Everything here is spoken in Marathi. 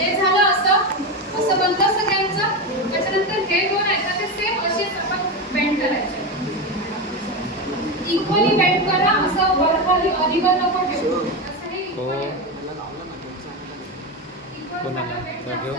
हे झालं असं असं बनलं सगळ्यांचं. त्याच्यानंतर हे दोन आहेत ते सेम असेच आपण बेंड करायचे. इक्वली बेंड करा, असं वरखाली अधिक नको ठेवू. असं हे इक्वली कोणाला जागेव